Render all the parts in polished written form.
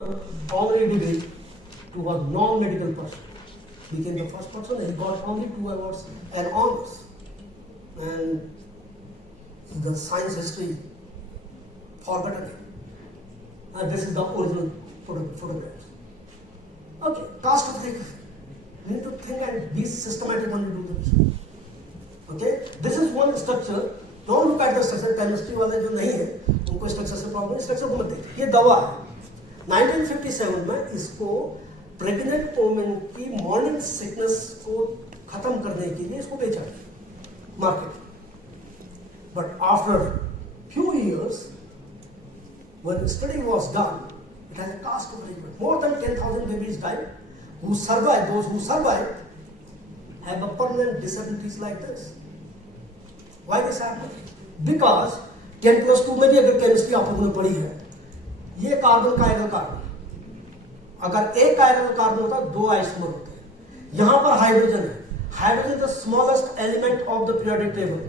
honorary degree to a non-medical person. Became the first person. He got only 2 awards and honors. And the science history forgotten. And this is the original photograph. Okay, task of thinking. You need to think and be systematic when you do this. Okay, this is one structure. Don't look at the structure. Chemistry वाले जो नहीं है, उनको structure से problem. Structure को मत देखिए. ये दवा है. 1957 में इसको प्रेग्नेंट वोमेन की मॉर्निंग सिकनेस को खत्म करने के लिए इसको बेचा गया market. But after few years when the study was done, it has a cost of treatment. More than 10,000 babies died. Who survived, those who survived, have a permanent disabilities like this. Why this happened? Because 10+2 में भी अगर केमिस्ट्री आप लोगों ने पढ़ी है, ये कार्बन का आयरन कार्बन, अगर एक आयरन कार्बन होता है 2 आइसोमर होते हैं. यहां पर हाइड्रोजन है. Hydrogen the smallest element of the periodic table.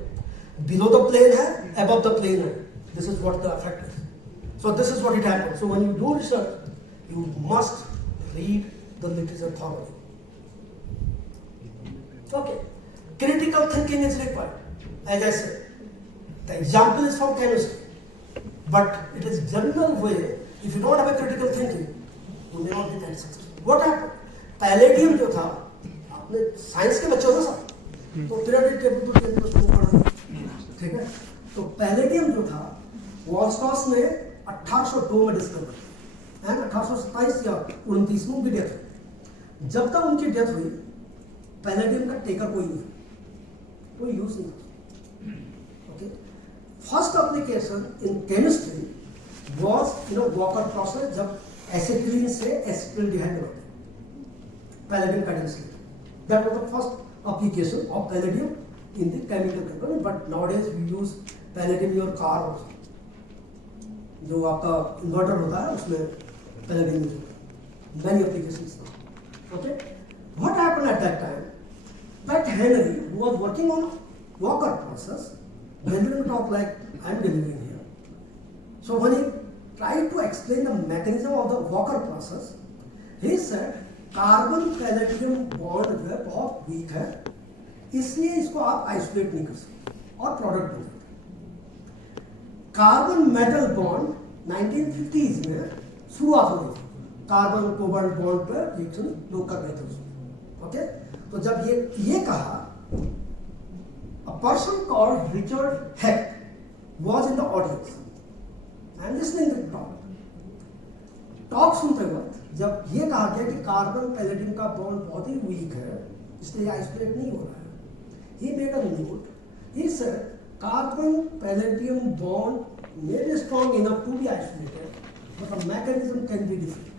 Below the plane है, अबव द प्लेन है. This is what the effect is. So this is what it happens. So when you do research, you must read the literature thoroughly. Okay. Critical thinking is required. As I said, the example is from chemistry. But it is general way. If you don't have a critical thinking, you may not be that successful. What happened? Palladium जो था, आपने साइंस के बच्चे हो ना सब, तो periodic table तो 10+2 पढ़ा. ठीक है. तो पैलेडियम जो था, वॉल्स्टॉस ने 1802 में डिस्कवर किया. 1827 या 29 में उनकी डेथ हुई. जब तक उनकी डेथ हुई, पैलेडियम का टेकर कोई नहीं, कोई यूज नहीं. Okay. First application in chemistry was in Wacker process, जब एसिटिलीन से एसिटिल्डिहाइड बनता है, पैलेडियम कार्डिनोसिलेट. That was the first application of palladium in the chemical control. But nowadays we use palladium in your car also. जो आपका इन्वर्टर होता है उसमें पैलेडियम यूज होता है. Many applications. Okay. What happened at that time? Pat Henry, who was working on Walker process, didn't talk like I'm delivering here. So when he tried to explain the mechanism of the Walker process, he said carbon palladium bond जो है बहुत वीक है, इसलिए इसको आप आइसोलेट नहीं कर सकते और प्रोडक्ट बन सकते. कार्बन मेटल बॉन्ड 1950s में शुरुआत हो गई थी. कार्बन कोबाल्ट बॉन्ड पर रिएक्शन लोग कर रहे थे उसमें. ओके. तो जब ये कहा, a person called Richard Heck was in the audience. I am listening to the talk. Talk सुनते वक्त जब ये कहा गया कि कार्बन पैलेडियम का बॉन्ड बहुत ही वीक है, इसलिए आइसोलेट नहीं हो रहा है, he made a note. He said carbon palladium bond may be strong enough to be isolated, but the mechanism can be different.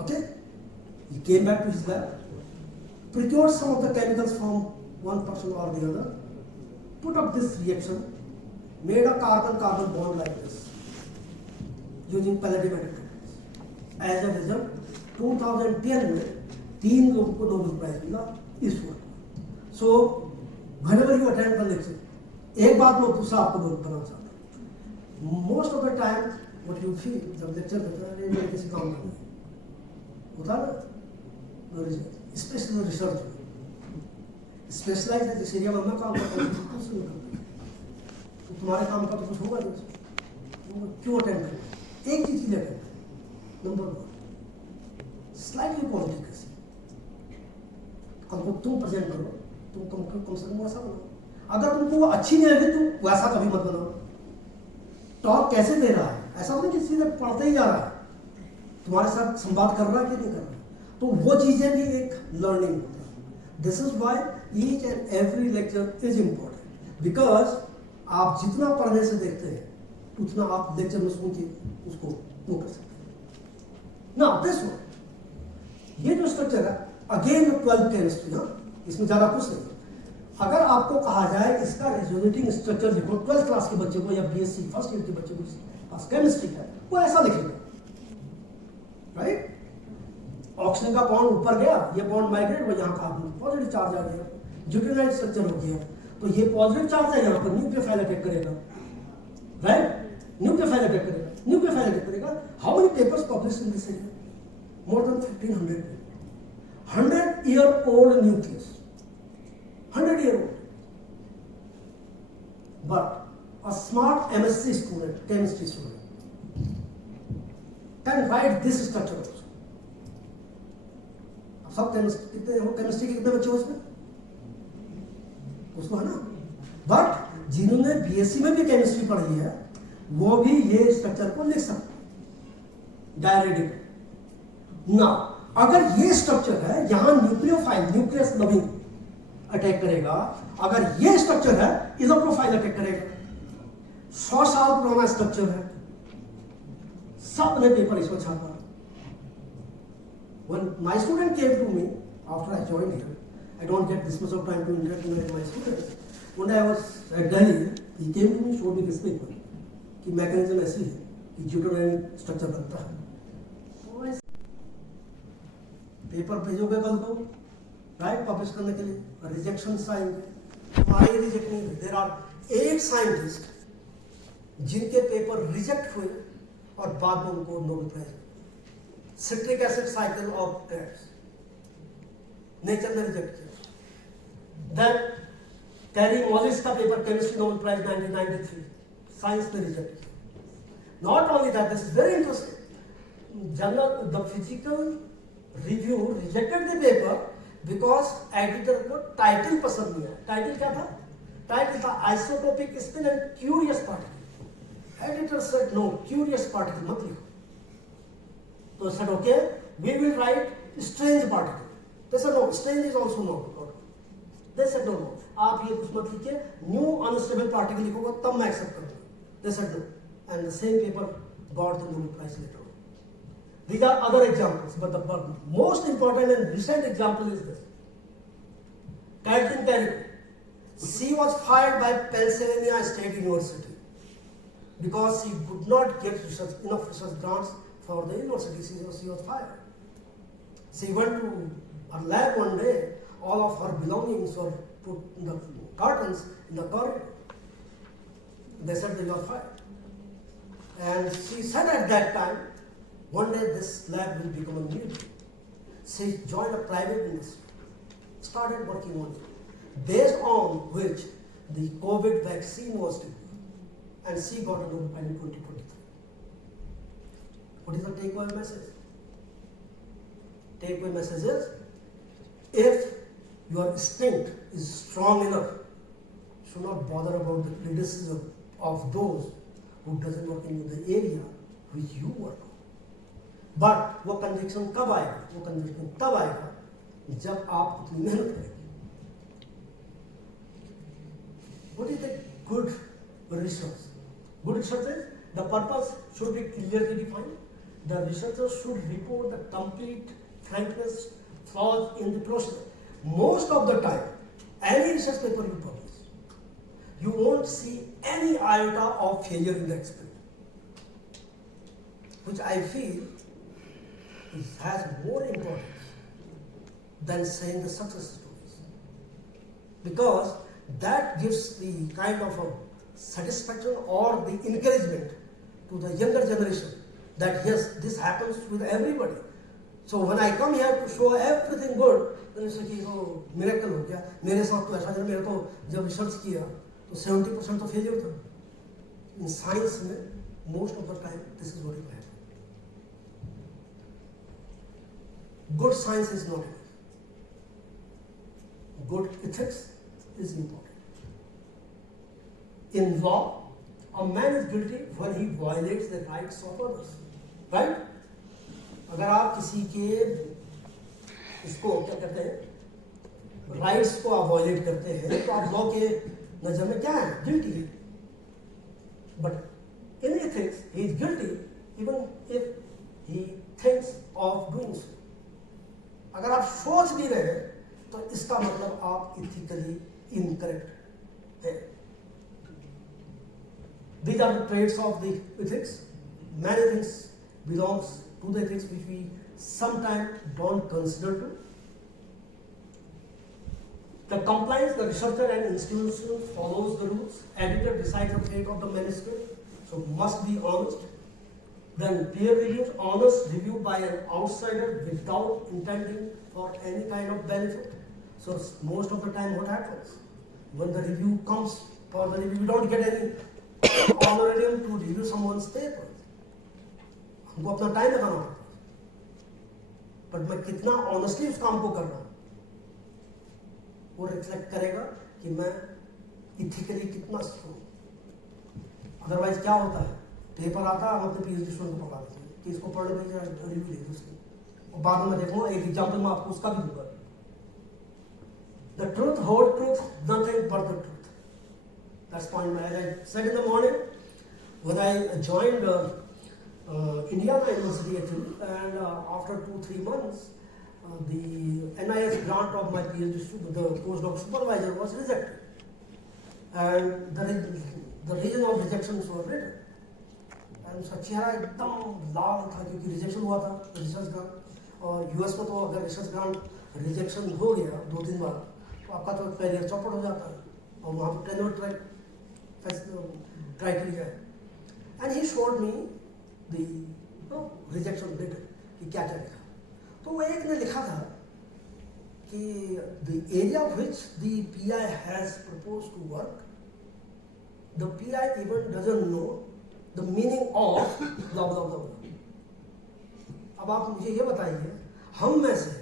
Okay? He came back to his lab, procured some of the chemicals from one person or the other, put up this reaction, made a carbon-carbon bond like this, using palladium additives. As a result, 2010 में 3 लोगों को Nobel prize मिला इस work. So, whenever you attend the lecture, एक बात मैं दूसरा आपको बताना चाहता हूँ. Most of the time, what you feel जब लेक्चर देता है, ये किसी काम का नहीं होता ना. स्पेशल रिसर्च स्पेशलाइज है जिस एरिया में मैं काम करता हूँ, तो तुम्हारे काम का तो कुछ होगा नहीं. क्यों अटेंड करें? एक चीज के लिए अटेंड करें. नंबर 1, स्लाइटली पॉलिटिकल. कल को तुम प्रेजेंट करो, तुम कम से कम वैसा बनाओ. अगर तुमको वो अच्छी नहीं लगी तो वैसा कभी मत बनाओ. टॉक कैसे दे रहा है, ऐसा नहीं कि सीधे पढ़ते ही जा रहा है, तुम्हारे साथ संवाद कर रहा है कि नहीं कर रहा है. तो वो चीजें भी एक लर्निंग होता है. This is why each and every lecture is important. Because आप जितना पढ़ने से देखते हैं उतना आप लेक्चर में सुन के उसको वो कर सकते हैं. नाउ दिस वन, ये जो स्ट्रक्चर है, अगेन 12 केमिस्ट्री. हाँ, इसमें ज्यादा कुछ नहीं. अगर आपको कहा जाए इसका रेजोनेटिंग स्ट्रक्चर लिखो 12th क्लास के बच्चे को या बीएससी फर्स्ट ईयर के बच्चे को पास केमिस्ट्री का, वो ऐसा लिखेगा. राइट? ऑक्सीजन का बॉन्ड ऊपर गया, ये बॉन्ड माइग्रेट हुआ, यहाँ कार्बन पॉजिटिव चार्ज आ गया, ड्यूटेनाइट स्ट्रक्चर हो गया, तो ये पॉजिटिव चार्ज है, यहाँ पर न्यूक्लियोफाइल अटैक करेगा. राइट? न्यूक्लियोफाइल अटैक करेगा. न्यूक्लियोफाइल अटैक करेगा. How many papers publish in this area? More than 1500. 100-year-old nucleus. 100-year-old. But a smart MSc student, chemistry student, can write this structure also. अब सब केमिस्ट्री के कितने बच्चे हो उसमें? उसको है ना. बट जिन्होंने बीएससी में भी केमिस्ट्री पढ़ी है वो भी ये स्ट्रक्चर को लिख सकते डायरेक्टली. ना अगर ये स्ट्रक्चर है, यहां न्यूक्लियोफाइल न्यूक्लियस लविंग अटैक करेगा, अगर ये स्ट्रक्चर है इलेक्ट्रोफाइल अटैक करेगा. 100 साल पुराना स्ट्रक्चर है, सबने पेपर इसमें छापा. When my student came to me after I joined here, I don't get this much of time to interact with my students. One day I was at Delhi, he came to me, showed me this paper कि मैकेनिज्म ऐसी है कि deuterium structure बनता है. पेपर भेजोगे कल को, right, publish करने के लिए, रिजेक्शन आएंगे. हमारे रिजेक्ट नहीं. देयर आर 8 साइंटिस्ट जिनके पेपर रिजेक्ट हुए और बाद में उनको Nobel prize. Citric acid cycle of Krebs Nature ने रिजेक्ट किया. देन कैरी मॉलिस का paper chemistry Nobel prize 1993 Science ने रिजेक्ट किया. Not only that, this is very interesting. Journal the Physical Review rejected the paper because editor को title पसंद नहीं आया. Title क्या था? टाइटल था isotopic spin and curious particle. Editor said no, curious particle मत लिखो. तो said okay, we will write strange particle. They said no, strange is also not good. They said no, आप ये कुछ मत लिखिए, न्यू अनस्टेबल पार्टिकल लिखोगे तब मैं एक्सेप्ट करूंगा. They said no, and the same paper got the Nobel prize later. These are other examples, but the most important and recent example is this. Kathleen Carrico. She was fired by Pennsylvania State University because she could not get enough research grants for the university. She was fired. She went to her lab one day. All of her belongings were put in the cartons in the corridor. They said they were fired. And she said at that time, one day this lab will become a museum. She joined a private industry, started working on it, based on which the COVID vaccine was developed, and she got a Nobel Prize in 2023. What is the take-away message? Take-away message is, if your instinct is strong enough, you should not bother about the criticism of those who doesn't work in the area which you work on. But वो कन्विक्शन कब आएगा? वो कन्विक्शन तब आएगा जब आप उतनी मेहनत करेंगे. What is the good research? Good research is the purpose should be clearly defined. The researcher should report the complete frankness, flaws in the process. Most of the time, any research paper you publish, you won't see any iota of failure in the experiment, which I feel it has more importance than saying the success stories, because that gives the kind of a satisfaction or the encouragement to the younger generation that yes, this happens with everybody. So when I come here to show everything good, then you say कि वो miracle हो गया. मेरे साथ तो ऐसा नहीं. मेरे तो जब रिसर्च किया तो 70% तो फेलियर था. In science में most of the time this is what it happens. Good science is not enough. Good ethics is important. In law, a man is guilty when he violates the rights of others. Right? अगर आप किसी के इसको क्या कहते हैं, राइट्स को आप वायलेट करते हैं, तो आप लॉ के नजर में क्या है? गिल्टी है. But in ethics he is guilty even if he thinks of doing so. अगर आप सोच भी रहे हैं तो इसका मतलब आप इथिकली इनकरेक्ट है. These are the traits of the ethics. Many things belongs to the ethics which we sometimes don't consider to. The compliance, the researcher and institution follows the rules. Editor decides the fate of the manuscript, so must be honest. Then peer reviews, honest review by an outsider without intending for any kind of benefit. So most of the time what happens? When the review comes for the review, we don't get any honorarium to review someone's paper. हमको अपना टाइम लगाना पड़ता है, बट मैं कितना ऑनेस्टली उस काम को कर रहा हूँ वो रिफ्लेक्ट करेगा कि मैं इथिकली कितना स्ट्रॉन्ग। अदरवाइज क्या होता है, पेपर आता है, हम अपने पीएचडी स्टूडेंट को पढ़ा देते हैं कि इसको पढ़ने में रिव्यू दे दो उसकी, और बाद में देखूंगा एक एग्जाम्पल मैं आपको उसका भी दूंगा। The truth, whole truth, nothing but the truth. That's point I said in the morning when I joined Indiana University actually, and after 2-3 months, the NIS grant of my PhD student, the postdoc supervisor, was rejected, and the reason of rejections were written. And उसका चेहरा एकदम लाल था क्योंकि रिजेक्शन हुआ था research grant, और यूएस में तो अगर रिसर्च ग्रांट रिजेक्शन हो गया 2-3 बार तो आपका तो करियर चौपट हो जाता है, और वहाँ पर टेन्योर क्राइटेरिया है। And he showed me the rejection letter कि क्या क्या लिखा, तो वो एक ने लिखा था कि the area which the PI has proposed to work, the PI even doesn't know the meaning of blah blah blah blah। अब आप मुझे ये बताइए, हम में से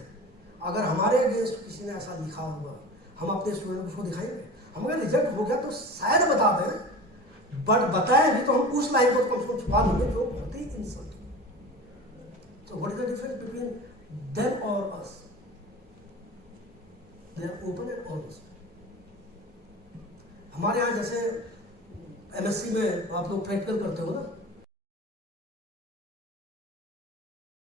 अगर हमारे अगेंस्ट किसी ने ऐसा लिखा हुआ, हम अपने स्टूडेंट को उसको दिखाएंगे? हम अगर रिजेक्ट हो गया तो शायद बता दें, बट बताए भी तो हम उस लाइन को कम से कम छुपा लेंगे जो बहुत ही insult. So what is the difference between them और us? They are open and honest. हमारे यहाँ जैसे एमएससी में आप लोग प्रैक्टिकल करते हो ना,